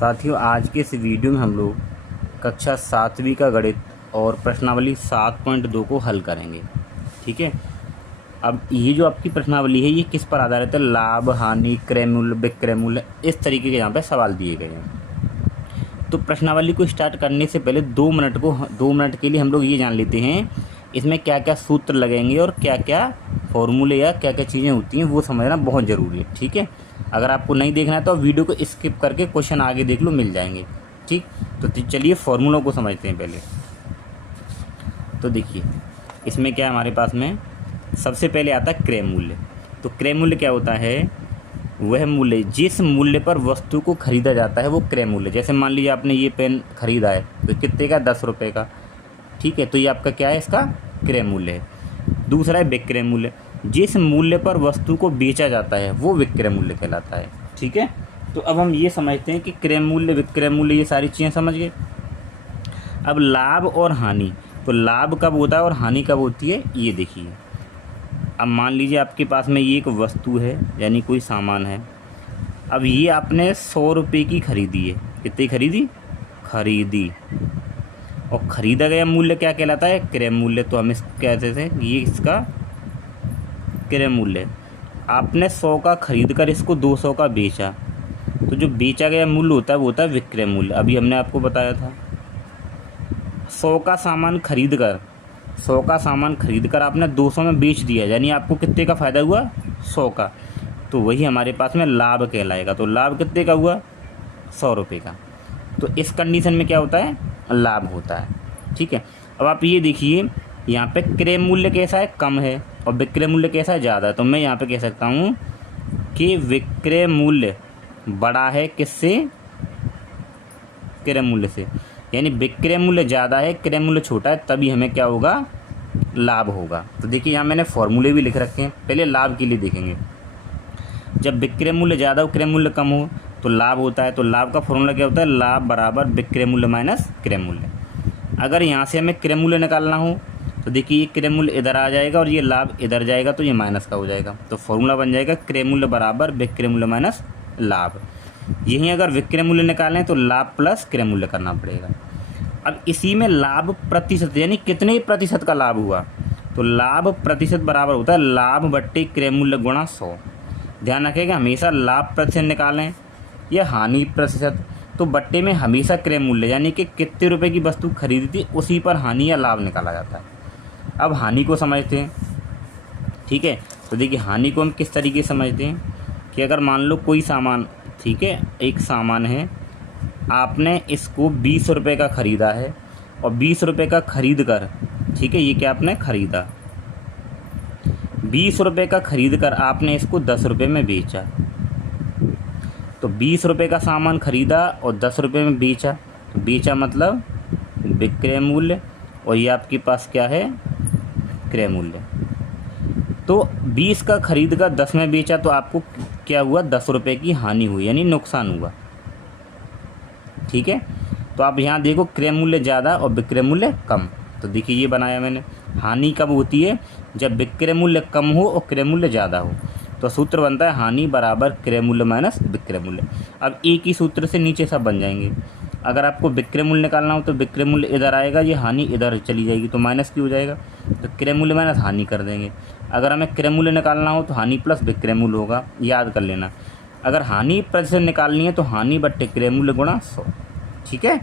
साथियों, आज के इस वीडियो में हम लोग कक्षा 7वीं का गणित और प्रश्नावली 7.2 को हल करेंगे। ठीक है। अब ये जो आपकी प्रश्नावली है ये किस पर आधारित है? लाभ, हानि, क्रय मूल्य, विक्रय मूल्य, इस तरीके के यहाँ पे सवाल दिए गए हैं। तो प्रश्नावली को स्टार्ट करने से पहले 2 मिनट के लिए हम लोग ये जान लेते हैं इसमें क्या क्या सूत्र लगेंगे और क्या क्या फॉर्मूले या क्या क्या चीज़ें होती हैं, वो समझना बहुत ज़रूरी है। ठीक है। अगर आपको नहीं देखना है तो वीडियो को स्किप करके क्वेश्चन आगे देख लो, मिल जाएंगे। ठीक। तो चलिए फॉर्मूलों को समझते हैं पहले। तो देखिए इसमें क्या हमारे पास में सबसे पहले आता है क्रय मूल्य। तो क्रय मूल्य क्या होता है? वह मूल्य जिस मूल्य पर वस्तु को खरीदा जाता है वो क्रय मूल्य। जैसे मान लीजिए आपने ये पेन खरीदा है तो कितने का? 10 रुपये का। ठीक है। तो ये आपका क्या है? इसका क्रय मूल्य है। दूसरा है विक्रय मूल्य। जिस मूल्य पर वस्तु को बेचा जाता है वो विक्रय मूल्य कहलाता है। ठीक है। तो अब हम ये समझते हैं कि क्रय मूल्य, विक्रय मूल्य, ये सारी चीज़ें समझ गए। अब लाभ और हानि। तो लाभ कब होता है और हानि कब होती है, ये देखिए। अब मान लीजिए आपके पास में ये एक वस्तु है, यानी कोई सामान है। अब ये आपने 100 रुपये की खरीदी है। कितनी खरीदी? खरीदी। और ख़रीदा गया मूल्य क्या कहलाता है? क्रय मूल्य। तो हम इस कहते थे ये इसका क्रय मूल्य। आपने 100 का खरीद कर इसको 200 का बेचा, तो जो बेचा गया मूल्य होता है वो होता है विक्रय मूल्य। अभी हमने आपको बताया था 100 का सामान खरीद कर आपने 200 में बेच दिया, यानी आपको कितने का फ़ायदा हुआ? 100 का। तो वही हमारे पास में लाभ कहलाएगा। तो लाभ कितने का हुआ? 100 रुपये का। तो इस कंडीशन में क्या होता है? लाभ होता है। ठीक है। अब आप ये देखिए यहाँ पे क्रय मूल्य कैसा है? कम है। और विक्रय मूल्य कैसा है? ज़्यादा है। तो मैं यहाँ पे कह सकता हूँ कि विक्रय मूल्य बड़ा है किससे? क्रय मूल्य से। यानी विक्रय मूल्य ज़्यादा है, क्रय मूल्य छोटा है, तभी हमें क्या होगा? लाभ होगा। तो देखिए यहाँ मैंने फॉर्मूले भी लिख रखे हैं। पहले लाभ के लिए देखेंगे। जब विक्रय मूल्य ज़्यादा हो, क्रय मूल्य कम हो, तो लाभ होता है। तो लाभ का फॉर्मूला क्या होता है? लाभ बराबर विक्रय मूल्य माइनस क्रय मूल्य। अगर यहाँ से हमें क्रय मूल्य निकालना हो तो देखिए ये क्रय मूल्य इधर आ जाएगा और ये लाभ इधर जाएगा, तो ये माइनस का हो जाएगा। तो फॉर्मूला बन जाएगा क्रय मूल्य बराबर विक्रय मूल्य माइनस लाभ। यहीं अगर विक्रय मूल्य निकालें तो लाभ प्लस क्रय मूल्य करना पड़ेगा। अब इसी में लाभ प्रतिशत, यानी कितने प्रतिशत का लाभ हुआ, तो लाभ प्रतिशत बराबर होता है लाभ बट्टे क्रय मूल्य गुणा 100। ध्यान रखिएगा, हमेशा लाभ प्रतिशत निकालें या हानि प्रतिशत तो बट्टे में हमेशा क्रय मूल्य, यानी कि कितने रुपए की वस्तु खरीदी थी उसी पर हानि या लाभ निकाला जाता है। अब हानि को समझते हैं। ठीक है। तो देखिए हानि को हम किस तरीके से समझते हैं कि अगर मान लो कोई सामान, ठीक है, एक सामान है, आपने इसको 20 रुपये का ख़रीदा है और 20 रुपये का खरीद कर, ठीक है, ये क्या आपने ख़रीदा, 20 रुपये का खरीद कर आपने इसको 10 रुपये में बेचा। तो 20 रुपये का सामान खरीदा और 10 रुपये में बेचा, तो बेचा मतलब विक्रय मूल्य, और ये आपके पास क्या है? क्रय मूल्य। तो 20 का खरीद कर 10 में बेचा तो आपको क्या हुआ? 10 रुपये की हानि हुई, यानी नुकसान हुआ। ठीक है। तो आप यहाँ देखो क्रय मूल्य ज़्यादा और विक्रय मूल्य कम। तो देखिए ये बनाया मैंने। हानि कब होती है? जब विक्रय मूल्य कम हो और क्रय मूल्य ज़्यादा हो। तो सूत्र बनता है हानि बराबर क्रय मूल्य माइनस विक्रय मूल्य। अब एक ही सूत्र से नीचे सब बन जाएंगे। अगर आपको विक्रय मूल्य निकालना हो तो विक्रय मूल्य इधर आएगा, ये हानि इधर चली जाएगी, तो माइनस की हो जाएगा। तो क्रय मूल्य माइनस हानि कर देंगे। अगर हमें क्रय मूल्य निकालना हो तो हानि प्लस विक्रय मूल्य होगा, याद कर लेना। अगर हानि प्रतिशत निकालनी है तो हानि बट्टे क्रय मूल्य गुणा 100। ठीक है।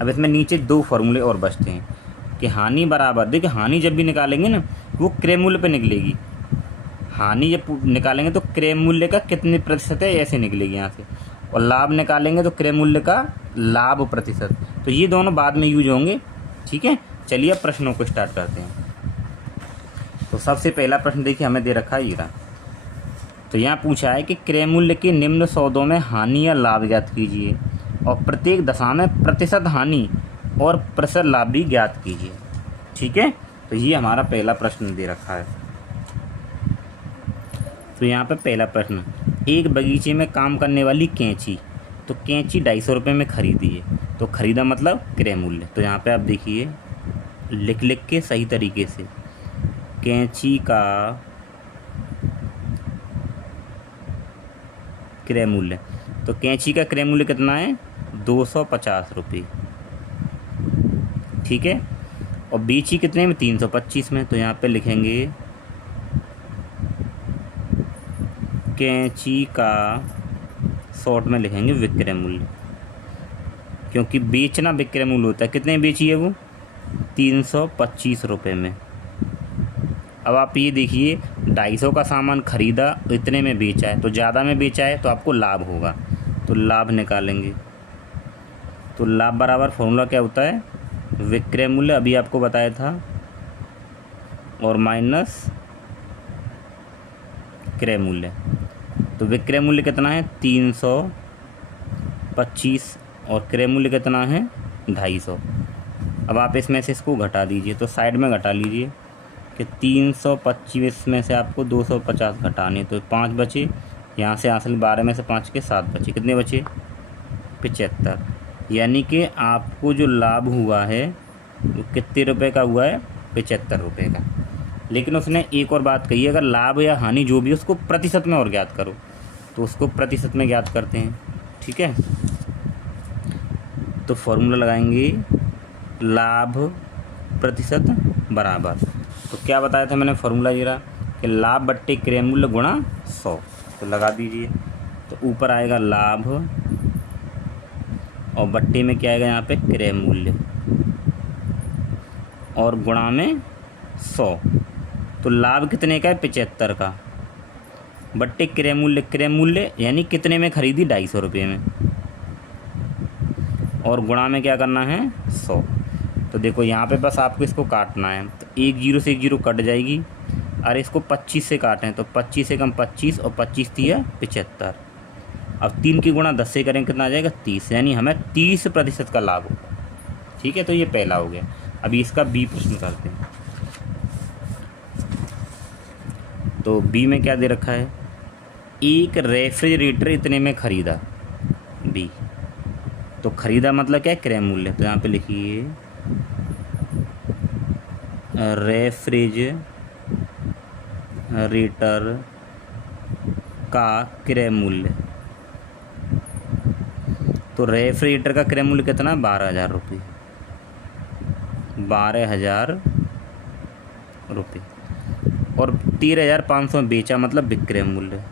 अब इसमें नीचे 2 फॉर्मूले और बचते हैं कि हानि बराबर, देखिए हानि जब भी निकालेंगे ना वो क्रय मूल्य पे निकलेगी। हानि जब निकालेंगे तो क्रय मूल्य का कितने प्रतिशत है ऐसे निकलेगी यहाँ से, और लाभ निकालेंगे तो क्रय मूल्य का लाभ प्रतिशत। तो ये दोनों बाद में यूज होंगे। ठीक है। चलिए अब प्रश्नों को स्टार्ट करते हैं। तो सबसे पहला प्रश्न देखिए हमें दे रखा है ये रहा। तो यहाँ पूछा है कि क्रय मूल्य के निम्न सौदों में हानि या लाभ ज्ञात कीजिए और प्रत्येक दशा में प्रतिशत हानि और प्रतिशत लाभ भी ज्ञात कीजिए। ठीक है। तो ये हमारा पहला प्रश्न दे रखा है। तो यहाँ पे पहला प्रश्न, एक बगीचे में काम करने वाली कैंची। तो कैंची 250 रुपये में खरीदी है, तो खरीदा मतलब क्रय मूल्य। तो यहाँ पे आप देखिए लिख के सही तरीके से, कैंची का क्रय मूल्य। तो कैंची का क्रय मूल्य कितना है 250 रुपये, ठीक है। और बेची कितने में 325 में, तो यहाँ पे लिखेंगे कैंची का शॉर्ट में लिखेंगे विक्रय मूल्य, क्योंकि बेचना विक्रय मूल्य होता है। कितने बेची है वो 325 रुपये में। अब आप ये देखिए 250 का सामान खरीदा इतने में बेचा है, तो ज़्यादा में बेचा है तो आपको लाभ होगा, तो लाभ निकालेंगे। तो लाभ बराबर फॉर्मूला क्या होता है विक्रय मूल्य, अभी आपको बताया था, और माइनस क्रय मूल्य। तो विक्रय मूल्य कितना है 325 और क्रय मूल्य कितना है 250। अब आप इसमें से इसको घटा दीजिए, तो साइड में घटा लीजिए कि 325 में से आपको 250 घटाने, तो 5 बचे, यहाँ से असल 12 में से 5 के 7 बचे, कितने बचे 75। यानी कि आपको जो लाभ हुआ है वो कितने रुपए का हुआ है 75 रुपये का। लेकिन उसने एक और बात कही है, अगर लाभ या हानि जो भी उसको प्रतिशत में और ज्ञात करो, तो उसको प्रतिशत में ज्ञात करते हैं, ठीक है। तो फॉर्मूला लगाएंगे लाभ प्रतिशत बराबर, तो क्या बताया था मैंने फॉर्मूला ये रहा कि लाभ बट्टे क्रय मूल्य गुणा 100, तो लगा दीजिए। तो ऊपर आएगा लाभ और बट्टे में क्या आएगा यहाँ पे क्रय मूल्य और गुणा में 100। तो लाभ कितने का है 75 का, बट्टे क्रय मूल्य यानी कितने में खरीदी 250 रुपये में, और गुणा में क्या करना है 100। तो देखो यहाँ पे बस आपको इसको काटना है, तो 1 0 से 1 0 कट जाएगी। अरे इसको 25 से काटें तो 25 से कम 25 और 25 दिया 75। अब 3 की गुणा 10 से करेंगे कितना आ जाएगा 30, यानी हमें 30% का लाभ होगा, ठीक है। तो ये पहला हो गया। अभी इसका बी प्रश्न करते हैं। तो बी में क्या दे रखा है, एक रेफ्रिजरेटर इतने में खरीदा, बी। तो खरीदा मतलब क्या है क्रय मूल्य, तो यहाँ पे लिखिए रेफ्रिजरेटर का क्रय मूल्य। तो रेफ्रिजरेटर का क्रय मूल्य कितना 12,000 रुपये, 12,000 रुपये, और 13,500 में बेचा मतलब विक्रय मूल्य।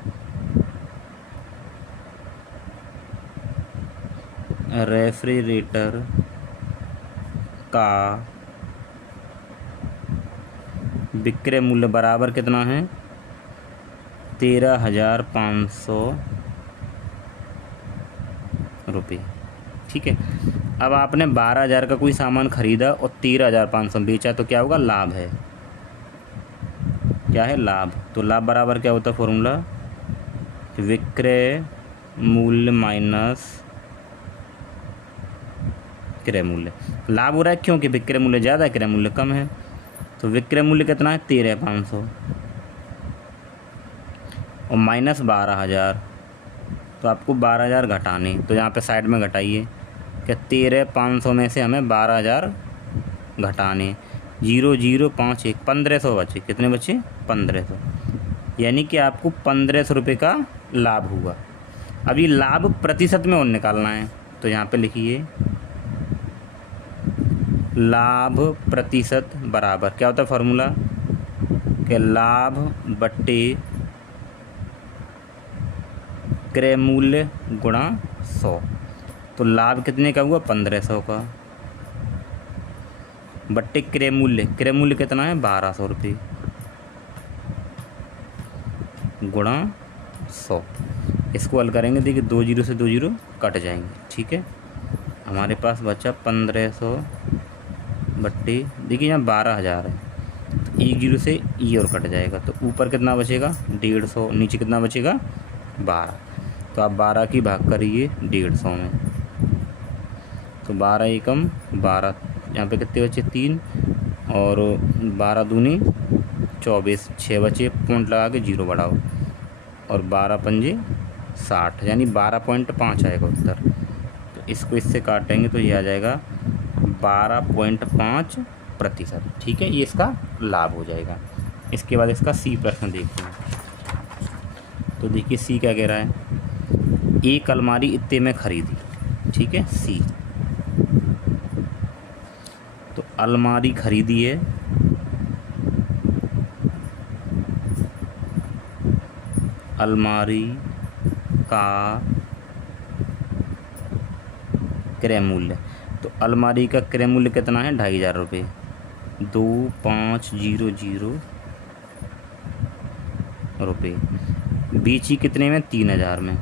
रेफ्रिजरेटर का विक्रय मूल्य बराबर कितना है 13,500 रुपये, ठीक है। अब आपने 12,000 का कोई सामान खरीदा और 13,500 बेचा, तो क्या होगा लाभ है, क्या है लाभ। तो लाभ बराबर क्या होता है फॉर्मूला विक्रय मूल्य माइनस क्रय मूल्य। लाभ हो रहा है क्योंकि विक्रय मूल्य ज़्यादा है क्रय मूल्य कम है। तो विक्रय मूल्य कितना है 13,500 और माइनस 12,000, तो आपको 12,000 घटाने, तो यहाँ पे साइड में घटाइए कि 13,500 में से हमें 12,000 घटाने, 0 0 5 1 1500 बचे, कितने बचे 1500, यानी कि आपको 1500 रुपये का लाभ हुआ। अभी लाभ प्रतिशत में और निकालना है, तो यहाँ पे लिखिए लाभ प्रतिशत बराबर क्या होता है फार्मूला कि लाभ बट्टे क्रय मूल्य गुणा 100। तो लाभ कितने का हुआ 1500 का, बट्टे क्रय मूल्य कितना है 1200 रुपये गुणा 100। इसको हल करेंगे, देखिए 2 0 से 2 0 कट जाएंगे, ठीक है। हमारे पास बचा 1500 बट्टे, देखिए यहाँ 12,000 है, तो 1 0 से ई और कट जाएगा, तो ऊपर कितना बचेगा 150, नीचे कितना बचेगा 12। तो आप 12 की भाग करिए 150 में, तो 12 एकम 12, यहाँ पे कितने बचे 3 और 12 दूनी 24, 6 बचे, पॉइंट लगा के 0 बढ़ाओ और 12 पंजे 60, यानी 12.5 आएगा उत्तर। तो इसको इससे काटेंगे तो ये आ जाएगा 12.5%, ठीक है। ये इसका लाभ हो जाएगा। इसके बाद इसका सी प्रश्न देखते हैं। तो देखिए सी क्या कह रहा है, एक अलमारी इतने में खरीदी, ठीक है, सी। तो अलमारी खरीदी है, अलमारी का क्रय मूल्य। तो अलमारी का क्रय मूल्य कितना है? 2500 रुपये। 2500 रुपये। बेची कितने में? 3000 में।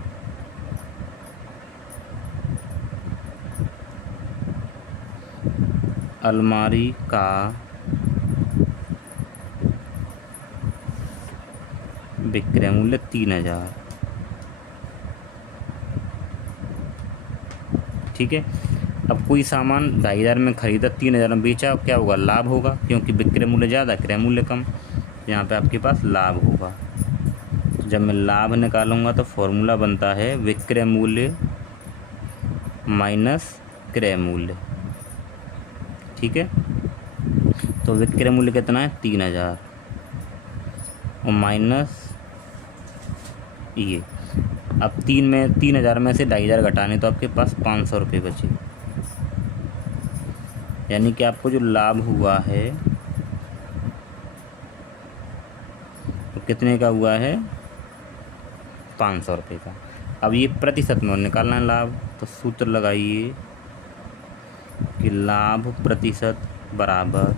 अलमारी का विक्रय मूल्य 3000, ठीक है। अब कोई सामान 2500 में खरीदा, 3000 में बेचा, क्या होगा? लाभ होगा, क्योंकि विक्रय मूल्य ज़्यादा, क्रय मूल्य कम। यहाँ पे आपके पास लाभ होगा। तो जब मैं लाभ निकालूंगा तो फॉर्मूला बनता है विक्रय मूल्य माइनस क्रय मूल्य, ठीक है। तो विक्रय मूल्य कितना है? 3000 और माइनस ये। अब 3000 में से 2500 घटाने, तो आपके पास 500 रुपये बचे। यानी कि आपको जो लाभ हुआ है तो कितने का हुआ है? 500 रुपये का। अब ये प्रतिशत में निकालना है लाभ, तो सूत्र लगाइए कि लाभ प्रतिशत बराबर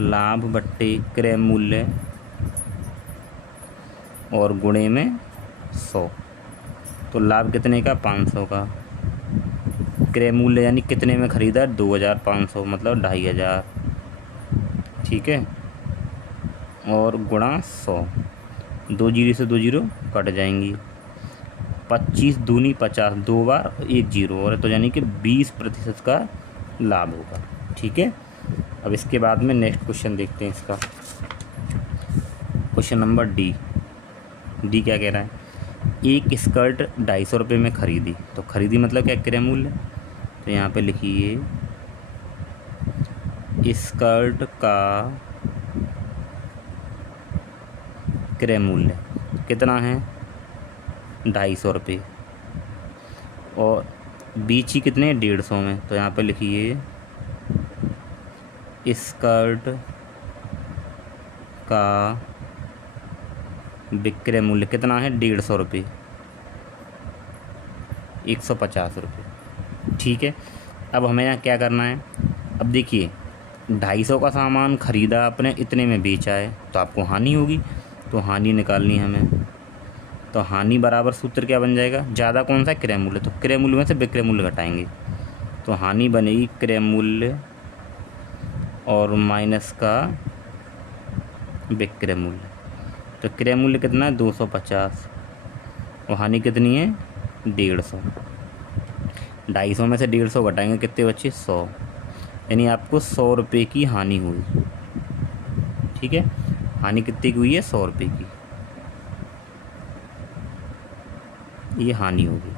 लाभ बट्टे क्रय मूल्य और गुणे में 100। तो लाभ कितने का? 500 का। क्रय मूल्य यानी कितने में खरीदा? 2500, मतलब 2500, ठीक है। और गुणा 100, 2 जीरो से 2 जीरो कट जाएंगी। 25 दूनी 50, 2 बार 1 जीरो, और तो यानी कि 20% का लाभ होगा, ठीक है। अब इसके बाद में नेक्स्ट क्वेश्चन देखते हैं इसका। क्वेश्चन नंबर डी क्या कह रहा है? एक स्कर्ट 250 रुपये में खरीदी। तो खरीदी मतलब क्या? क्रय मूल्य। तो यहाँ पे लिखिए स्कर्ट का क्रय मूल्य कितना है? 250 रुपये। और बेची कितने? 150 में। तो यहाँ पे लिखिए स्कर्ट का विक्रय मूल्य कितना है? 150 रुपये, 150 रुपये, ठीक है। अब हमें यहाँ क्या करना है? अब देखिए 250 का सामान ख़रीदा आपने, इतने में बेचा है, तो आपको हानि होगी। तो हानि निकालनी है हमें। तो हानि बराबर सूत्र क्या बन जाएगा? ज़्यादा कौन सा? क्रय मूल्य। तो क्रय मूल्य में से विक्रय मूल्य घटाएंगे, तो हानि बनेगी क्रय मूल्य और माइनस का विक्रय मूल्य। तो क्रय मूल्य कितना है? 250 और हानि कितनी है? 150। 250 में से 150 घटाएंगे, कितने बच्चे? 100। यानी आपको 100 रुपये की हानि हुई, ठीक है। हानि कितने की हुई है? 100 रुपये की, ये हानि होगी।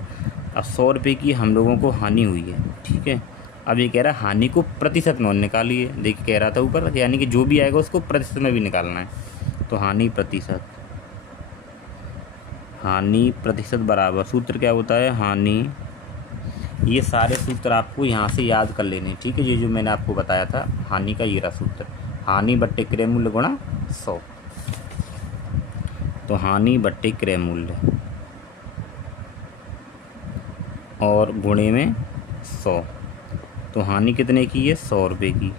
अब 100 रुपये की हम लोगों को हानि हुई है, ठीक है। अब ये कह रहा है हानि को प्रतिशत में निकालिए। देखिए कह रहा था ऊपर, यानी कि जो भी आएगा उसको प्रतिशत में भी निकालना है। तो हानि प्रतिशत बराबर सूत्र क्या होता है? हानि, ये सारे सूत्र आपको यहाँ से याद कर लेने, ठीक है। ये जो मैंने आपको बताया था हानि का, ये रहा सूत्र, हानि बट्टे क्रय मूल्य गुणा 100। तो हानि बट्टे क्रय मूल्य और गुणे में 100। तो हानि कितने की है? 100 रुपये की।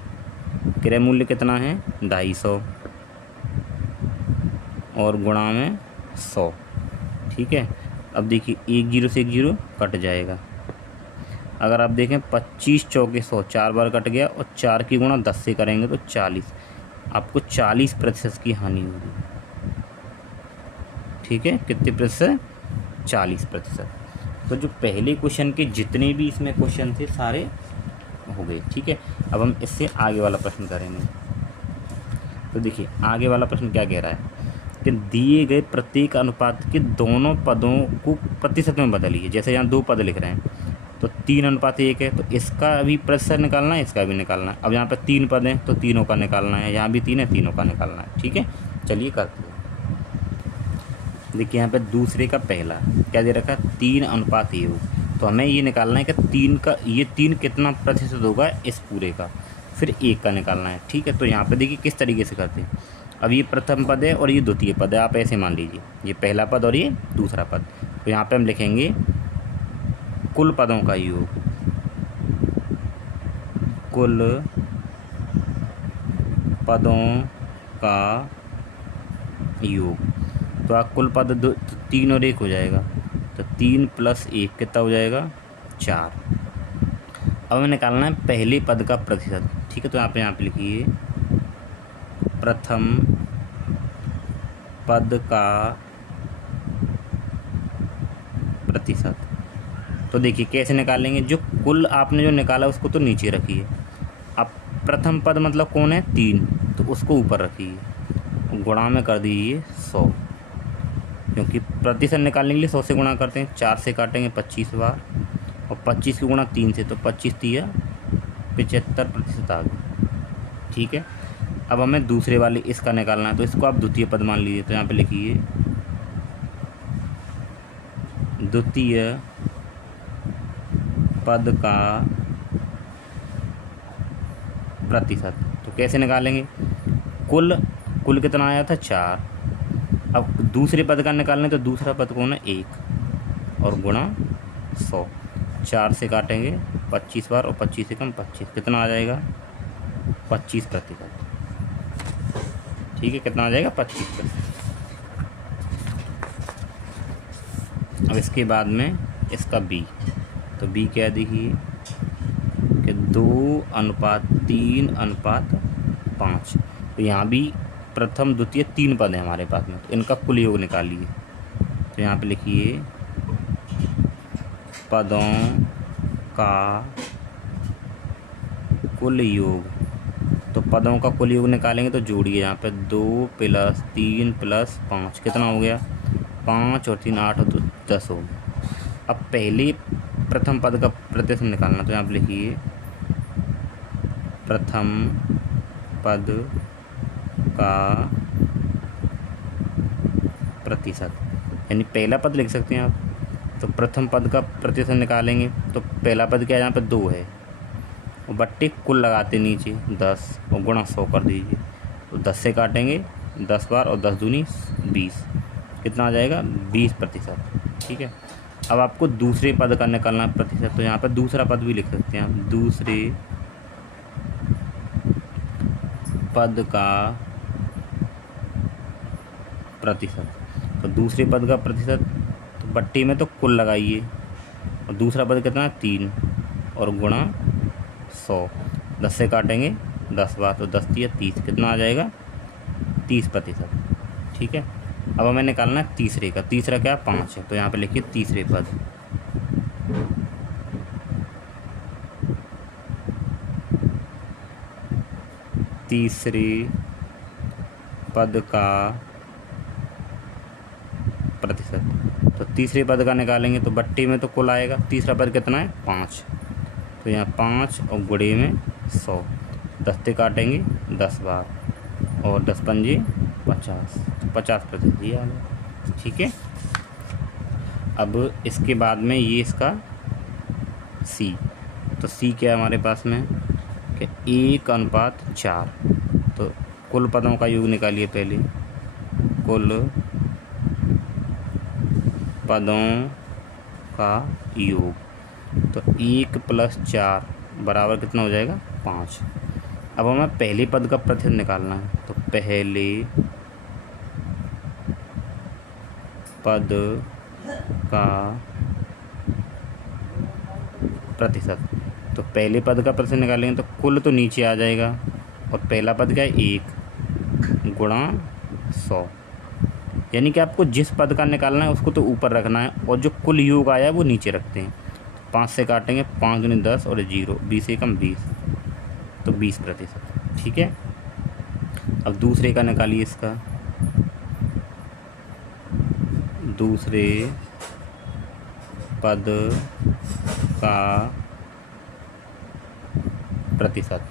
क्रय मूल्य कितना है? 250 और गुणा में 100, ठीक है। अब देखिए 1 जीरो से 1 जीरो कट जाएगा। अगर आप देखें 25 चौके 100, 4 बार कट गया, और 4 की गुणा 10 से करेंगे तो 40। आपको 40% की हानि होगी, ठीक है। कितने प्रतिशत? 40%। तो जो पहले क्वेश्चन के जितने भी इसमें क्वेश्चन थे सारे हो गए, ठीक है। अब हम इससे आगे वाला प्रश्न करेंगे। तो देखिए आगे वाला प्रश्न क्या कह रहा है कि दिए गए प्रत्येक अनुपात के दोनों पदों को प्रतिशत में बदलिए। जैसे यहाँ 2 पद लिख रहे हैं, तो 3:1 है, तो इसका भी प्रतिशत निकालना है, इसका भी निकालना है। अब यहाँ पर 3 पद हैं, तो तीनों का निकालना है। यहाँ भी 3 है, तीनों का निकालना है, ठीक है। चलिए करते हैं। देखिए यहाँ पे दूसरे का पहला क्या दे रखा है, 3 योग। तो हमें ये निकालना है कि 3 का, ये 3 कितना प्रतिशत होगा इस पूरे का, फिर 1 का निकालना है। ठीक है, तो यहाँ पे देखिए किस तरीके से करते हैं। अब ये प्रथम पद है और ये द्वितीय पद है, आप ऐसे मान लीजिए ये पहला पद और ये दूसरा पद। तो यहाँ पे हम लिखेंगे कुल पदों का योग, कुल पदों का योग। तो आप कुल पद 3 और 1 हो जाएगा, तो 3 + 1 कितना हो जाएगा, 4। अब हमें निकालना है पहले पद का प्रतिशत। ठीक है, तो यहाँ पे लिखिए प्रथम पद का प्रतिशत। तो देखिए कैसे निकालेंगे, जो कुल आपने जो निकाला उसको तो नीचे रखिए। अब प्रथम पद मतलब कौन है, 3, तो उसको ऊपर रखिए, गुणा में कर दीजिए 100, क्योंकि प्रतिशत निकालने के लिए 100 से गुणा करते हैं। 4 से काटेंगे 25 बार, और 25 की गुणा 3 से, तो 25 × 75% आ गया। ठीक है, अब हमें दूसरे वाले इसका निकालना है, तो इसको आप द्वितीय पद मान लीजिए। तो यहाँ पे लिखिए द्वितीय पद का प्रतिशत। तो कैसे निकालेंगे, कुल कितना आया था, 4। अब दूसरे पद का निकालना है, तो दूसरा पद कौन है, 1, और गुणा 100। 4 से काटेंगे 25 बार, और 25 से कम 25, कितना आ जाएगा, 25%। ठीक है, कितना आ जाएगा, 25%। अब इसके बाद में इसका बी, तो बी क्या देखिए कि 2:3:5। तो यहाँ भी प्रथम द्वितीय 3 पद हैं हमारे पास में, तो इनका कुल योग निकालिए। तो यहाँ पे लिखिए पदों का कुल योग। तो पदों का कुल योग निकालेंगे तो जोड़िए, यहाँ पे 2 + 3 + 5 कितना हो गया, 5 और 3 8 और 2 10 हो गया। अब पहले प्रथम पद का प्रतिशत निकालना, तो यहाँ पे लिखिए प्रथम पद का प्रतिशत, यानी पहला पद लिख सकते हैं आप। तो प्रथम पद का प्रतिशत निकालेंगे, तो पहला पद क्या है, यहाँ पे 2 है, और बट्टे कुल लगाते नीचे 10, और गुणा 100 कर दीजिए। तो 10 से काटेंगे 10 बार, और 10 दूनी 20, कितना आ जाएगा, 20%। ठीक है, अब आपको दूसरे पद का निकालना प्रतिशत। तो यहाँ पर दूसरा पद भी लिख सकते हैं आप, दूसरे पद का प्रतिशत। तो दूसरे पद का प्रतिशत, तो बट्टी में तो कुल लगाइए, और दूसरा पद कितना है, 3, और गुणा 100। 10 से काटेंगे 10 बार, तो 10 × 30, कितना आ जाएगा, 30%। ठीक है, अब हमें निकालना है तीसरे का। तीसरा क्या, 5 है, तो यहाँ पे लिखिए तीसरे पद, तीसरे पद का प्रतिशत। तो तीसरे पद का निकालेंगे, तो बट्टी में तो कुल आएगा, तीसरा पद कितना है, 5, तो यहाँ 5 और गुणे में 100। 10 से काटेंगे 10 बार, और 10 पंजे 50, 50% ये आ गया। ठीक है, अब इसके बाद में ये इसका सी। तो सी क्या है हमारे पास में कि 1:4। तो कुल पदों का योग निकालिए पहले, कुल पदों का योग। तो 1 + 4 बराबर कितना हो जाएगा, 5। अब हमें पहले पद का प्रतिशत निकालना है, तो पहले पद का प्रतिशत। तो पहले पद का प्रतिशत निकालेंगे, तो कुल तो नीचे आ जाएगा, और पहला पद क्या है, 1 गुणा 100, यानी कि आपको जिस पद का निकालना है उसको तो ऊपर रखना है, और जो कुल योग आया है वो नीचे रखते हैं। 5 से काटेंगे 5 दूनी 10, और 0, 20 से कम 20, तो 20%। ठीक है, अब दूसरे का निकालिए, इसका दूसरे पद का प्रतिशत।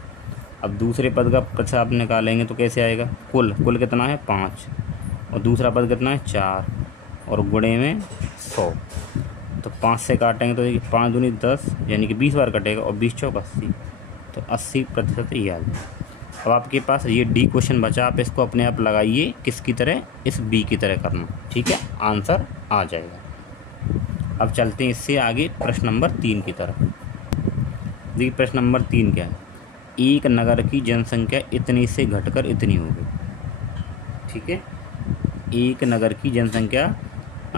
अब दूसरे पद का प्रतिशत आप निकालेंगे तो कैसे आएगा, कुल कितना है, 5, और दूसरा पद कितना है, 4, और गुणे में 100। तो 5 से काटेंगे तो 5 दूनी 10 यानी कि 20 बार कटेगा और 20 चौक 80, तो 80% ये आ गया। अब आपके पास ये डी क्वेश्चन बचा, आप इसको अपने आप लगाइए किसकी तरह, इस बी की तरह करना, ठीक है, आंसर आ जाएगा। अब चलते हैं इससे आगे प्रश्न नंबर 3 की तरफ। देखिए प्रश्न नंबर 3 क्या है, एक नगर की जनसंख्या इतनी से घटकर इतनी हो गई, ठीक है। एक नगर की जनसंख्या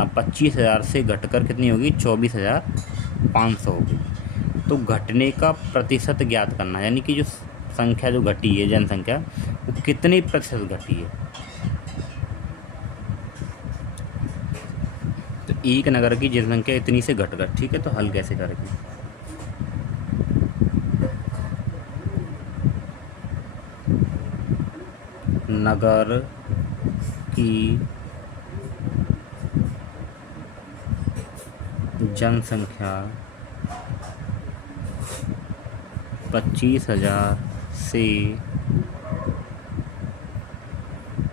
25,000 से घटकर कितनी होगी, 24,500 होगी। तो घटने का प्रतिशत ज्ञात करना, यानी कि जो संख्या जो घटी है जनसंख्या, वो कितने प्रतिशत घटी है। तो एक नगर की जनसंख्या इतनी से घटकर, ठीक है, तो हल कैसे करेंगे। नगर की जनसंख्या 25,000 से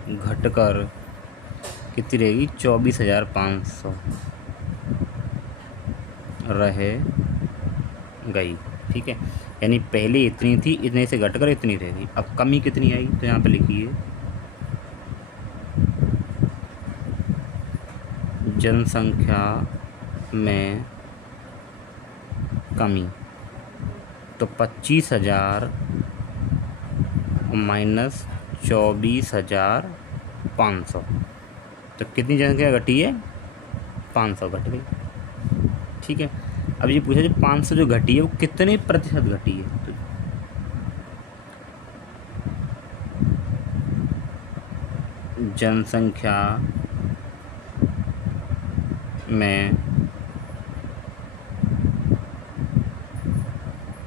घटकर कितनी रहेगी, 24,500 रह गई, ठीक है। यानी पहले इतनी थी, इतने से घटकर इतनी रह गई। अब कमी कितनी आई, तो यहाँ पे लिखिए जनसंख्या में कमी। तो 25,000 माइनस 24,500, तो कितनी जनसंख्या घटी है, 500 घट गई, ठीक है। अब ये पूछा जो 500 जो घटी है वो कितने प्रतिशत घटी है, तो जनसंख्या में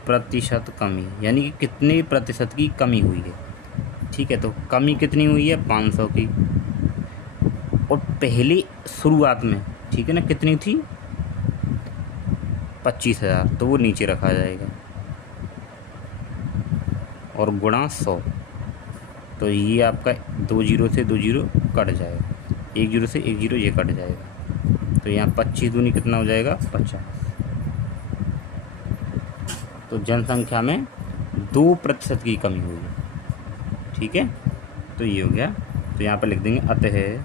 प्रतिशत कमी, यानी कि कितने प्रतिशत की कमी हुई है, ठीक है। तो कमी कितनी हुई है, 500 की। और पहले शुरुआत में, ठीक है ना, कितनी थी, 25,000, तो वो नीचे रखा जाएगा और गुणा 100। तो ये आपका 2 जीरो से 2 जीरो कट जाएगा, 1 जीरो से 1 जीरो ये कट जाएगा। तो यहाँ 25 दूनी कितना हो जाएगा, 50। तो जनसंख्या में 2% की कमी हुई है, ठीक है। तो ये हो गया। तो यहाँ पर लिख देंगे अतः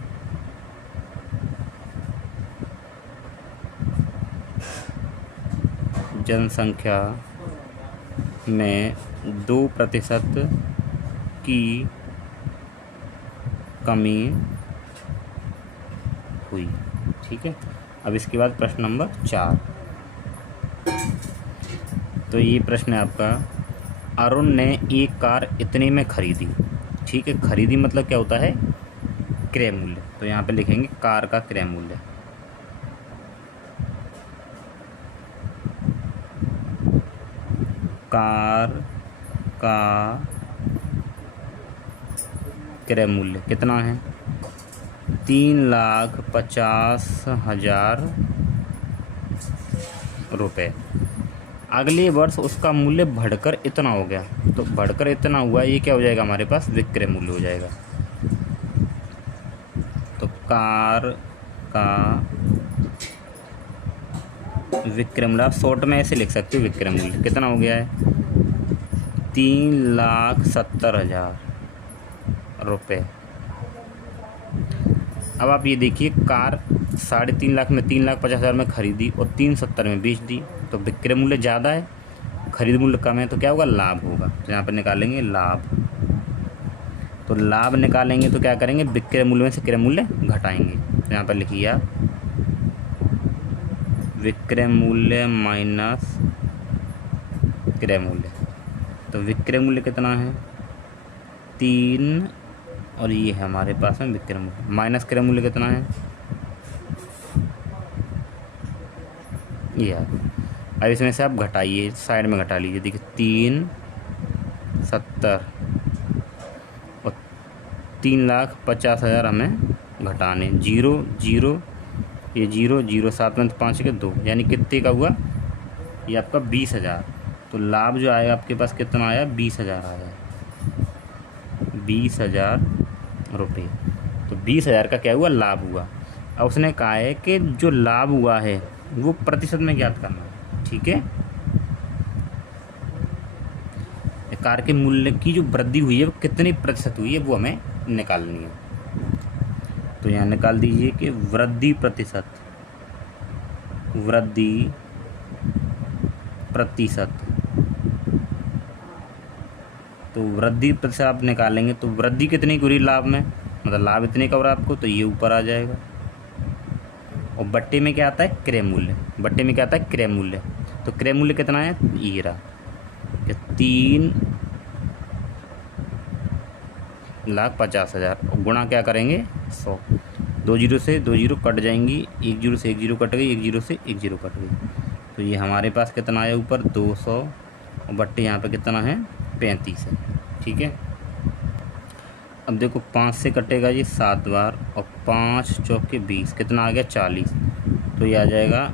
जनसंख्या में 2% की कमी हुई, ठीक है। अब इसके बाद प्रश्न नंबर 4। तो ये प्रश्न है आपका, अरुण ने एक कार इतने में खरीदी, ठीक है। खरीदी मतलब क्या होता है, क्रय मूल्य। तो यहाँ पे लिखेंगे कार का क्रय मूल्य। कार का क्रय मूल्य कितना है, 3,50,000 रुपये। अगले वर्ष उसका मूल्य बढ़कर इतना हो गया, तो बढ़कर इतना हुआ, ये क्या हो जाएगा हमारे पास, विक्रय मूल्य हो जाएगा। तो कार का विक्रय मूल्य, आप शॉर्ट में ऐसे लिख सकते हो, विक्रय मूल्य कितना हो गया है, 3,70,000 रुपये। अब आप ये देखिए, कार 3.5 लाख में, 3,50,000 में खरीदी और 370 में बेच दी, तो विक्रय मूल्य ज़्यादा है, खरीद मूल्य कम है, तो क्या होगा, लाभ होगा। तो यहाँ पर निकालेंगे लाभ। तो लाभ निकालेंगे तो क्या करेंगे, विक्रय मूल्य में से क्रय मूल्य घटाएंगे। तो यहाँ पर लिखिए आप विक्रय मूल्य माइनस क्रय मूल्य। तो विक्रय मूल्य कितना है, 3, और ये है हमारे पास में विक्रय मूल्य, माइनस क्रय मूल्य कितना है, ये है। अब इसमें से आप घटाइए, साइड में घटा लीजिए, देखिए 370 और 3,50,000 हमें घटाने, 0 0 ये 0 0 7 में 5 के 2, यानी कितने का हुआ, ये आपका 20,000। तो लाभ जो आया आपके पास कितना आया, 20,000 आया, 20,000 रुपये। तो 20,000 का क्या हुआ, लाभ हुआ। अब उसने कहा है कि जो लाभ हुआ है वो प्रतिशत में ज्ञात करना है। ठीक है, कार के मूल्य की जो वृद्धि हुई है वो कितनी प्रतिशत हुई है वो हमें निकालनी है। तो यहाँ निकाल दीजिए कि वृद्धि प्रतिशत, वृद्धि प्रतिशत। तो वृद्धि प्रतिशत आप निकालेंगे तो वृद्धि कितनी की हो रही लाभ में, मतलब लाभ इतने का हो रहा है आपको, तो ये ऊपर आ जाएगा। और बट्टे में क्या आता है, क्रय मूल्य। बट्टे में क्या आता है, क्रय मूल्य। तो क्रय मूल्य कितना है, ये रहा कि 3,50,000 और गुणा क्या करेंगे 100। 2 जीरो से 2 जीरो कट जाएंगी, 1 जीरो से 1 जीरो कट गई, 1 जीरो से 1 जीरो कट गई। तो ये हमारे पास कितना आया ऊपर 200 और बट्टे यहाँ पे कितना है 35 है। ठीक है, अब देखो 5 से कटेगा ये 7 बार और 5 चौके 20 कितना आ गया 40। तो ये आ जाएगा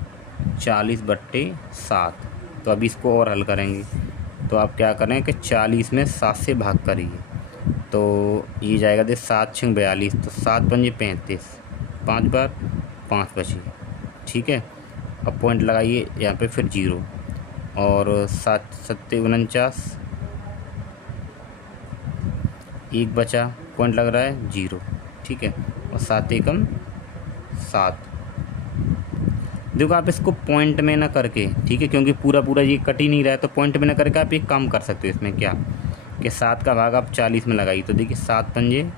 40/7। तो अब इसको और हल करेंगे तो आप क्या करें कि 40 में 7 से भाग करिए तो ये जाएगा 7 6 42। तो 7 पंजे 35, 5 बार 5 बची। ठीक है, अब पॉइंट लगाइए यहाँ पे फिर 0 और 7 7 49, 1 बचा, पॉइंट लग रहा है 0। ठीक है, और 7 एकम 7। देखो आप इसको पॉइंट में ना करके, ठीक है, क्योंकि पूरा पूरा ये कट ही नहीं रहा है, तो पॉइंट में ना करके आप एक काम कर सकते हो इसमें क्या कि 7 का भाग आप 40 में लगाइए। तो देखिए 7 पंजे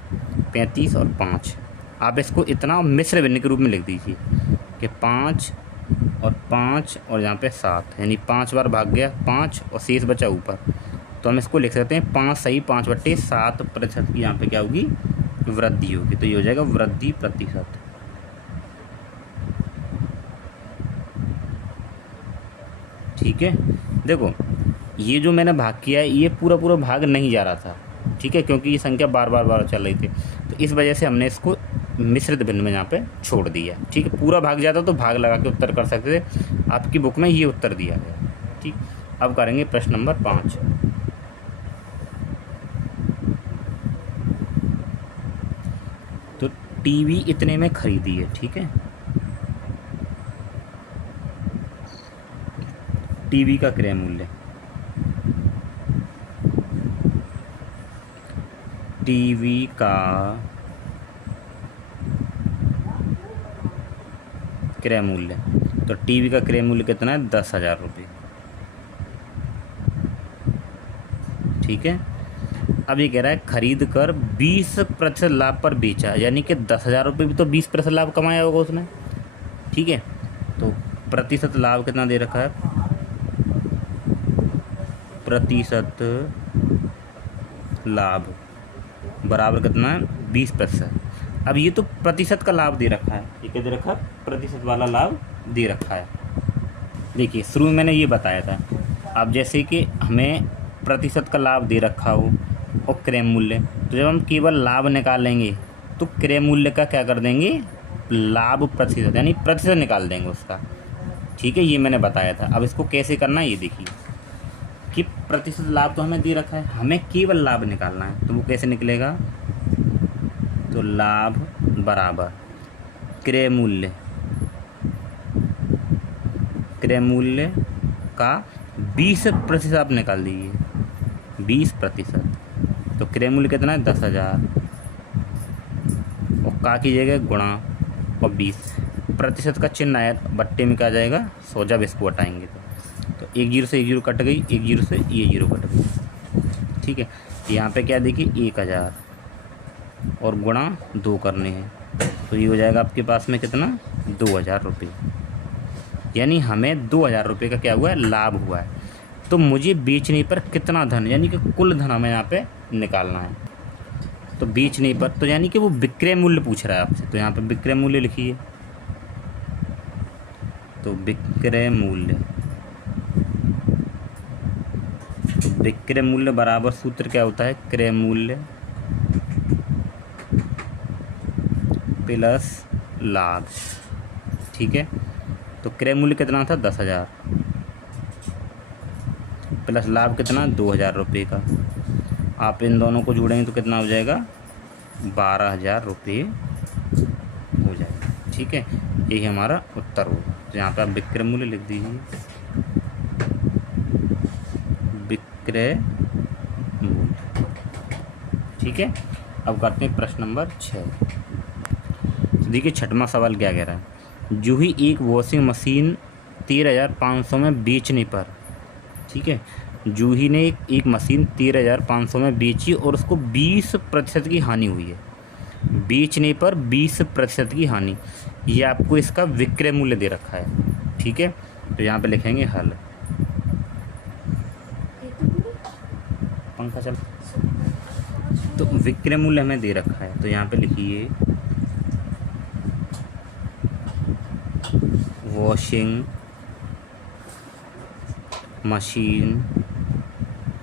35 और 5। आप इसको इतना मिश्र भिन्न के रूप में लिख दीजिए कि 5 और 5 और यहाँ पे 7, यानी 5 बार भाग गया 5 और शेष बचा ऊपर। तो हम इसको लिख सकते हैं 5 सही 5/7% की यहाँ पे क्या होगी, वृद्धि होगी। तो ये हो जाएगा वृद्धि प्रतिशत। ठीक है, देखो ये जो मैंने भाग किया है ये पूरा पूरा भाग नहीं जा रहा था। ठीक है, क्योंकि ये संख्या बार बार चल रही थी, तो इस वजह से हमने इसको मिश्रित भिन्न में यहाँ पे छोड़ दिया। ठीक है, पूरा भाग जाता तो भाग लगा के उत्तर कर सकते थे, आपकी बुक में ये उत्तर दिया गया। ठीक, अब करेंगे प्रश्न नंबर 5। तो टीवी इतने में खरीदी है। ठीक है, टीवी का क्रय मूल्य, टीवी का क्रय मूल्य। तो टीवी का क्रय मूल्य कितना है 10,000 रुपये। ठीक है, अब ये कह रहा है खरीद कर 20% लाभ पर बेचा, यानी कि 10,000 रुपये भी तो 20% लाभ कमाया होगा उसने। ठीक है, तो प्रतिशत लाभ कितना दे रखा है, प्रतिशत लाभ बराबर कितना है 20%। अब ये तो प्रतिशत का लाभ दे रखा है, ये क्या दे रखा है, प्रतिशत वाला लाभ दे रखा है। देखिए शुरू में मैंने ये बताया था, अब जैसे कि हमें प्रतिशत का लाभ दे रखा हो और क्रय मूल्य, तो जब हम केवल लाभ निकालेंगे तो क्रय मूल्य का क्या कर देंगे, लाभ प्रतिशत यानी प्रतिशत निकाल देंगे उसका। ठीक है, ये मैंने बताया था। अब इसको कैसे करना है ये देखिए कि प्रतिशत लाभ तो हमें दे रखा है, हमें केवल लाभ निकालना है, तो वो कैसे निकलेगा, तो लाभ बराबर क्रय मूल्य, क्रय मूल्य का 20% आप निकाल दीजिए, 20%। तो क्रय मूल्य कितना है 10,000 और का कीजिएगा गुणा और 20 प्रतिशत का चिन्ह आया बट्टे में क्या जाएगा 100। जब इसको हटाएंगे तो 1 जीरो से 1 जीरो कट गई, 1 जीरो से ये जीरो कट गई। ठीक है, यहाँ पे क्या देखिए 1,000 और गुणा 2 करने हैं, तो ये हो जाएगा आपके पास में कितना 2,000 रुपये। यानी हमें 2,000 रुपये का क्या हुआ है, लाभ हुआ है। तो मुझे बेचने पर कितना धन, यानी कि कुल धन हमें यहाँ पे निकालना है। तो बेचने पर, तो यानी कि वो विक्रय मूल्य पूछ रहा है आपसे, तो यहाँ पे विक्रय मूल्य लिखिए। तो विक्रय मूल्य, तो विक्रय मूल्य बराबर सूत्र क्या होता है, क्रय मूल्य प्लस लाभ। ठीक है, तो क्रय मूल्य कितना था 10,000 प्लस लाभ कितना 2,000 रुपये का। आप इन दोनों को जोड़ेंगे तो कितना हो जाएगा 12,000 रुपये हो जाएगा। ठीक। ठीक है, यही हमारा उत्तर होगा। तो यहाँ पे आप विक्रय मूल्य लिख दीजिए, विक्रय मूल्य। ठीक है, अब करते हैं प्रश्न नंबर 6। तो देखिए छठवां सवाल क्या कह रहा है। जूही एक वॉशिंग मशीन 13,500 में बेचने पर, ठीक है, जूही ने एक मशीन 13,500 में बेची और उसको 20% की हानि हुई है। बेचने पर 20% की हानि, ये आपको इसका विक्रय मूल्य दे रखा है। ठीक है, तो यहाँ पे लिखेंगे हल। पंखा चल। तो विक्रय मूल्य हमें दे रखा है, तो यहाँ पे लिखिए वॉशिंग मशीन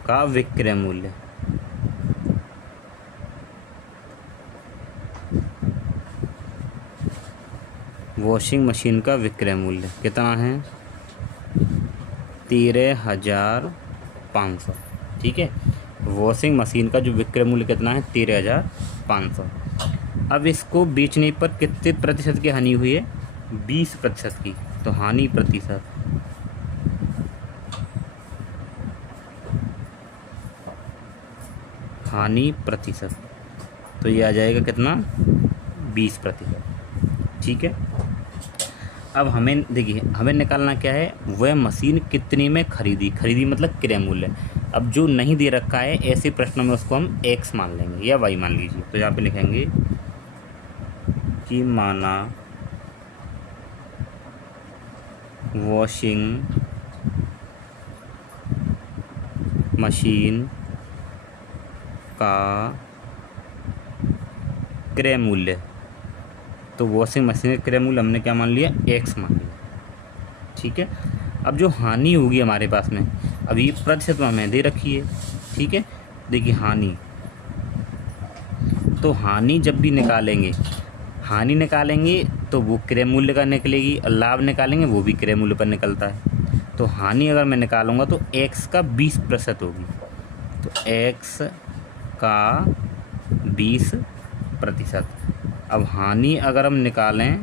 का विक्रय मूल्य। वॉशिंग मशीन का विक्रय मूल्य कितना है? 13,500। ठीक है, वॉशिंग मशीन का जो विक्रय मूल्य कितना है? 13,500। अब इसको बेचने पर कितने प्रतिशत की हानि हुई है? 20% की। तो हानि प्रतिशत, हानि प्रतिशत, तो ये आ जाएगा कितना? 20%। ठीक है, अब हमें देखिए, हमें निकालना क्या है? वह मशीन कितने में खरीदी, खरीदी मतलब क्रय मूल्य। अब जो नहीं दे रखा है ऐसे प्रश्नों में उसको हम x मान लेंगे या y मान लीजिए। तो यहाँ पे लिखेंगे कि माना वॉशिंग मशीन का क्रय मूल्य, तो वॉशिंग मशीन का क्रय मूल्य हमने क्या मान लिया? x मान लिया। ठीक है, अब जो हानि होगी हमारे पास में, अब ये प्रतिशत में हमें दे रखी है। ठीक है, देखिए हानि, तो हानि जब भी निकालेंगे, हानि निकालेंगे तो वो क्रय मूल्य का निकलेगी, और लाभ निकालेंगे वो भी क्रय मूल्य पर निकलता है। तो हानि अगर मैं निकालूंगा तो x का 20% होगी। तो x का 20%। अब हानि अगर हम निकालें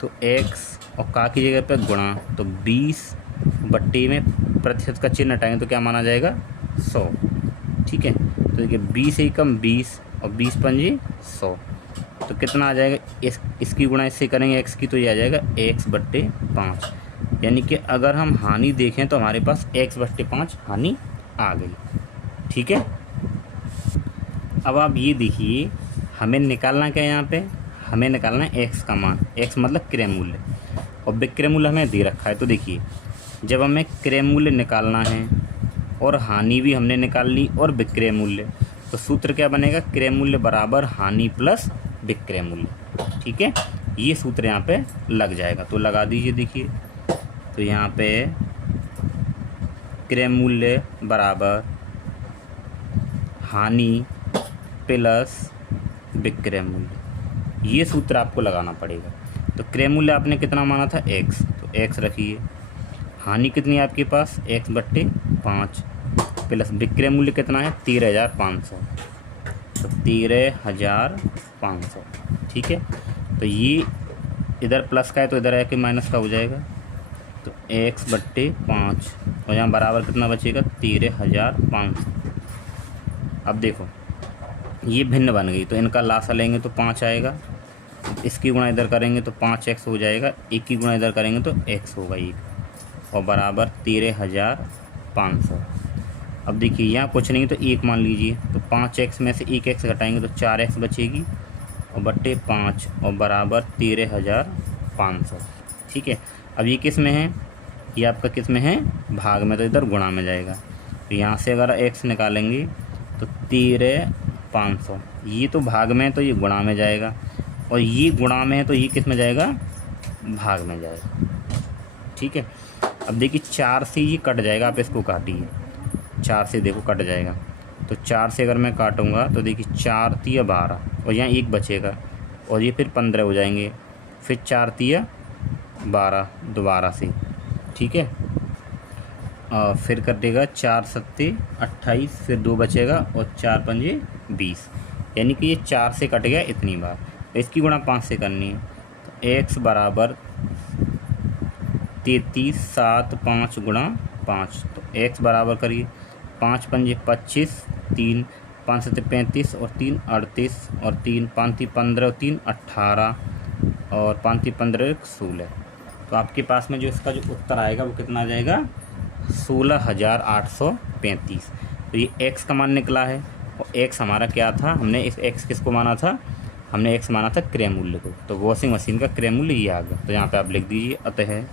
तो x और का की जगह पे गुणा, तो 20 बट्टे में प्रतिशत का चिन्ह हटाएंगे तो क्या माना जाएगा? 100। ठीक है, तो देखिए 20 एकम 20 और 20 पंजे 100, तो कितना आ जाएगा? इसकी गुणा इससे करेंगे x की, तो ये आ जाएगा x/5। यानी कि अगर हम हानि देखें तो हमारे पास x/5 हानि आ गई। ठीक है, अब आप ये देखिए हमें निकालना क्या है? यहाँ पे हमें निकालना है x का मान, x मतलब क्रय मूल्य, और विक्रय मूल्य हमें दे रखा है। तो देखिए जब हमें क्रय मूल्य निकालना है और हानि भी हमने निकाल ली और विक्रय मूल्य, तो सूत्र क्या बनेगा? क्रय मूल्य बराबर हानि प्लस विक्रय मूल्य। ठीक है, ये सूत्र यहाँ पे लग जाएगा, तो लगा दीजिए। देखिए तो यहाँ पे क्रय मूल्य बराबर हानि प्लस विक्रय मूल्य, ये सूत्र आपको लगाना पड़ेगा। तो क्रय मूल्य आपने कितना माना था? x, तो x रखिए। हानि कितनी है आपके पास? x/5 प्लस विक्रय मूल्य कितना है? 13,500, तो 13,500। ठीक है, तो ये इधर प्लस का है तो इधर आके माइनस का हो जाएगा, तो x/5 और यहाँ बराबर कितना बचेगा? 13,500। अब देखो ये भिन्न बन गई, तो इनका लासा लेंगे तो 5 आएगा, इसकी गुणा इधर करेंगे तो 5x हो जाएगा, एक की गुणा इधर करेंगे तो x होगा 1, और बराबर 13,500। अब देखिए यहाँ कुछ नहीं तो 1 मान लीजिए, तो 5x में से 1x घटाएंगे तो 4x बचेगी, और बट्टे 5 और बराबर 13,500। ठीक है, अब ये किस में है? ये आपका किस में है? भाग में, तो इधर गुणा में जाएगा। तो यहाँ से अगर x निकालेंगे तो 13,500, ये तो भाग में है तो ये गुणा में जाएगा, और ये गुणा में है तो ये किस में जाएगा? भाग में जाएगा। ठीक है, अब देखिए 4 से ये कट जाएगा, आप इसको काटिए, 4 से देखो कट जाएगा, तो 4 से अगर मैं काटूंगा तो देखिए 4 तिया 12, और यहाँ 1 बचेगा, और ये फिर 15 हो जाएंगे, फिर 4 तिया 12 दोबारा से। ठीक है, फिर कटेगा 4 सत्ते 28, फिर 2 बचेगा, और 4 पंजे 20, यानी कि ये 4 से कट गया इतनी बार। तो इसकी गुणा 5 से करनी है, तो x बराबर 33, 7 5 गुणा 5। तो x बराबर करिए 5 पंजे 25, 3 5 सत्ते 35 और 3 38 और 3 5 3 15 और 3 18 और 5 3 15 16। तो आपके पास में जो इसका जो उत्तर आएगा वो कितना आ जाएगा 16,835। तो ये x का मान निकला है और x हमारा क्या था, हमने इस x किसको माना था, हमने x माना था क्रय मूल्य को। तो वॉशिंग मशीन का क्रय मूल्य ये आ गया। तो यहाँ पे आप लिख दीजिए अतः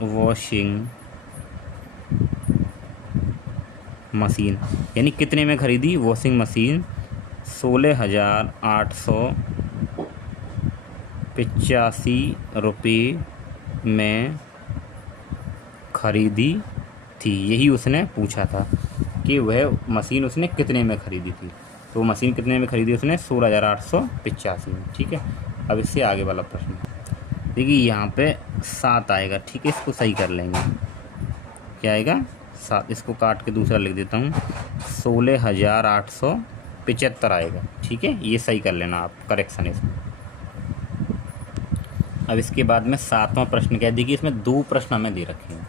वॉशिंग मशीन यानी कितने में ख़रीदी, वॉशिंग मशीन 16,885 रुपये में ख़रीदी थी। यही उसने पूछा था कि वह मशीन उसने कितने में ख़रीदी थी। तो मशीन कितने में ख़रीदी उसने 16,885 में। ठीक है, अब इससे आगे वाला प्रश्न देखिए, यहाँ पे 7 आएगा। ठीक है, इसको सही कर लेंगे। क्या आएगा 7, इसको काट के दूसरा लिख देता हूँ 16,875 आएगा। ठीक है, ये सही कर लेना आप, करेक्शन इसमें। अब इसके बाद में 7वां प्रश्न क्या है, देखिए इसमें 2 प्रश्न हमें दे रखे हैं।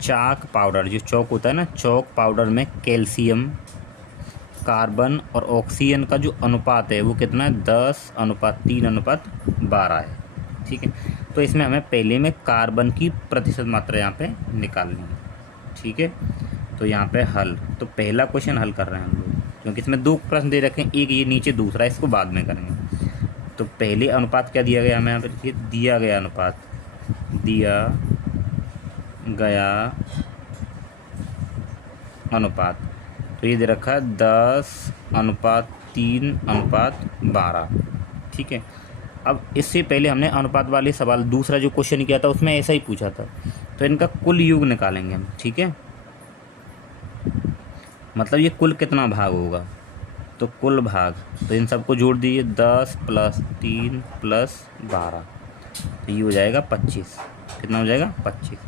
चाक पाउडर, जो चौक होता है ना, चौक पाउडर में कैल्शियम, कार्बन और ऑक्सीजन का जो अनुपात है वो कितना है 10:3:12 है। ठीक है, तो इसमें हमें पहले में कार्बन की प्रतिशत मात्रा यहाँ पे निकालनी है। ठीक है, तो यहाँ पे हल, तो पहला क्वेश्चन हल कर रहे हैं हम लोग, क्योंकि इसमें 2 प्रश्न दे रखे हैं, एक ये नीचे, दूसरा इसको बाद में करेंगे। तो पहले अनुपात क्या दिया गया हमें यहाँ पे, देखिए दिया गया अनुपात, दिया गया अनुपात, तो ये दे रखा है 10:3:12। ठीक है, अब इससे पहले हमने अनुपात वाले सवाल, दूसरा जो क्वेश्चन किया था उसमें ऐसा ही पूछा था। तो इनका कुल योग निकालेंगे हम। ठीक है, मतलब ये कुल कितना भाग होगा, तो कुल भाग, तो इन सबको जोड़ दीजिए 10 + 3 + 12, तो ये हो जाएगा 25। कितना हो जाएगा 25।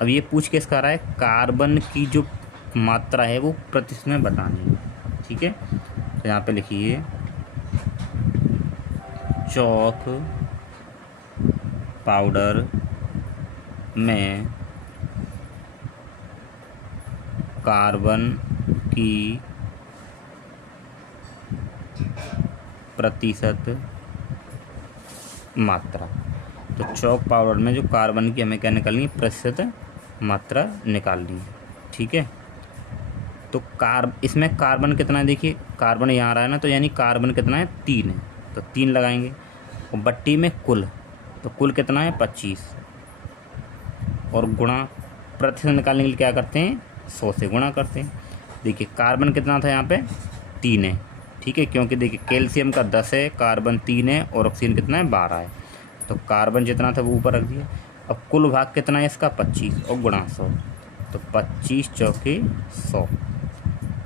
अब ये पूछ के इसका रहा है कार्बन की जो मात्रा है वो प्रतिशत में बतानी है। ठीक है, तो यहाँ पे लिखिए चौक पाउडर में कार्बन की प्रतिशत मात्रा। तो चौक पाउडर में जो कार्बन की हमें क्या निकालनी है, प्रतिशत मात्रा निकालनी है। ठीक है, तो इसमें कार्बन कितना है, देखिए कार्बन यहाँ आ रहा है ना, तो यानी कार्बन कितना है 3 है, तो 3 लगाएंगे। और बट्टी में कुल, तो कुल कितना है 25, और गुणा, प्रतिशत निकालने के लिए क्या करते हैं 100 से गुणा करते हैं। देखिए कार्बन कितना था यहाँ पे 3 है। ठीक है, क्योंकि देखिए कैल्शियम का 10 है, कार्बन 3 है और ऑक्सीजन कितना है 12 है, तो कार्बन जितना था वो ऊपर रख दिया। अब कुल भाग कितना है इसका 25 और गुणा 100, तो 25 चौके 100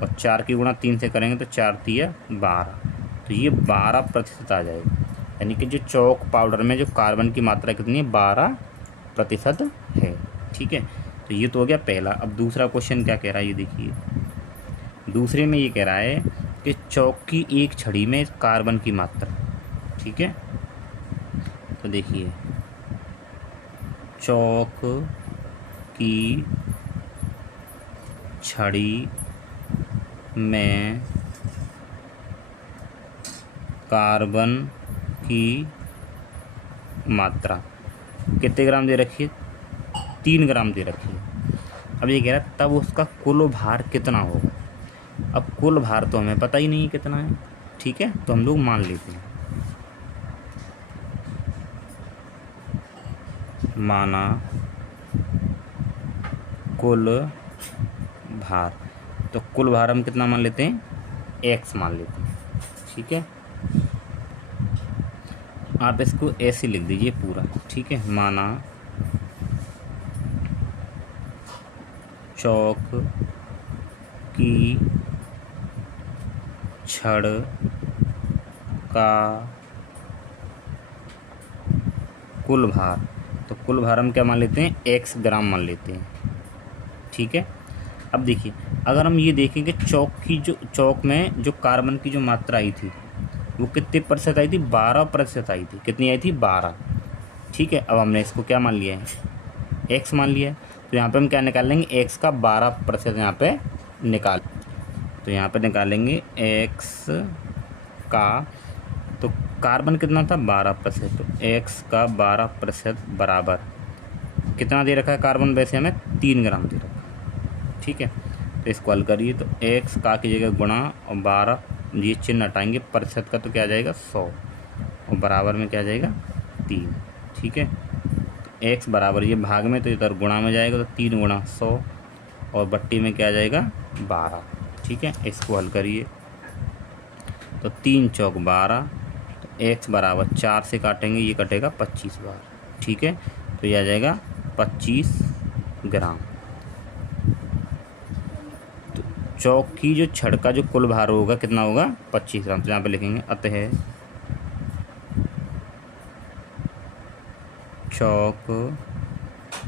और 4 की गुणा 3 से करेंगे तो 4 तिया 12, तो ये 12% आ जाएगा। यानी कि जो चौक पाउडर में जो कार्बन की मात्रा कितनी है 12% है। ठीक है, तो ये तो हो गया पहला। अब दूसरा क्वेश्चन क्या कह रहा है, ये देखिए दूसरे में ये कह रहा है कि चौक की एक छड़ी में कार्बन की मात्रा। ठीक है, तो देखिए चौक की छड़ी में कार्बन की मात्रा कितने ग्राम दे रखी है, 3 ग्राम दे रखी है। अब ये कह रहा है तब उसका कुल भार कितना होगा। अब कुल भार तो हमें पता ही नहीं है कितना है। ठीक है, तो हम लोग मान लेते हैं, माना कुल भार, तो कुल भार हम कितना मान लेते हैं x मान लेते हैं। ठीक है, आप इसको ऐसे लिख दीजिए पूरा। ठीक है, माना चौक की छड़ का कुल भार, तो कुल भार हम क्या मान लेते हैं x ग्राम मान लेते हैं। ठीक है, अब देखिए, अगर हम ये देखें कि चौक में जो कार्बन की जो मात्रा आई थी वो कितने प्रतिशत आई थी, 12% आई थी। कितनी आई थी, 12। ठीक है, अब हमने इसको क्या मान लिया है, x मान लिया है। तो यहाँ पे हम क्या निकाल लेंगे, x का 12% यहाँ पे निकाल, तो यहाँ पे निकालेंगे x का, तो कार्बन कितना था, 12%, तो x का 12% बराबर कितना दे रखा है कार्बन, वैसे हमें 3 ग्राम दे रखा है। ठीक है, तो इसको हल करिए, तो x का की जगह गुणा और 12, ये चिन्ह हटाएंगे, प्रतिशत का तो क्या आ जाएगा 100 और बराबर में क्या आ जाएगा 3। ठीक है, तो x बराबर, ये भाग में तो इधर गुणा में जाएगा, तो 3 गुणा 100 और बट्टी में क्या आ जाएगा 12। ठीक है, इसको हल करिए, तो 3 चौक 12, तो x बराबर 4 से काटेंगे, ये कटेगा 25 बार। ठीक है, तो ये आ जाएगा 25 ग्राम। तो चौक की जो छड़ का जो कुल भार होगा कितना होगा, 25 ग्राम। तो यहाँ पे लिखेंगे, अतः चौक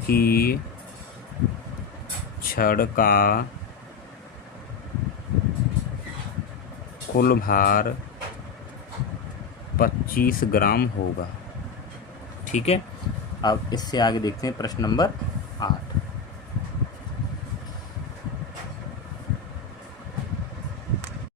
की छड़ का कुल भार 25 ग्राम होगा। ठीक है, अब इससे आगे देखते हैं प्रश्न नंबर 8।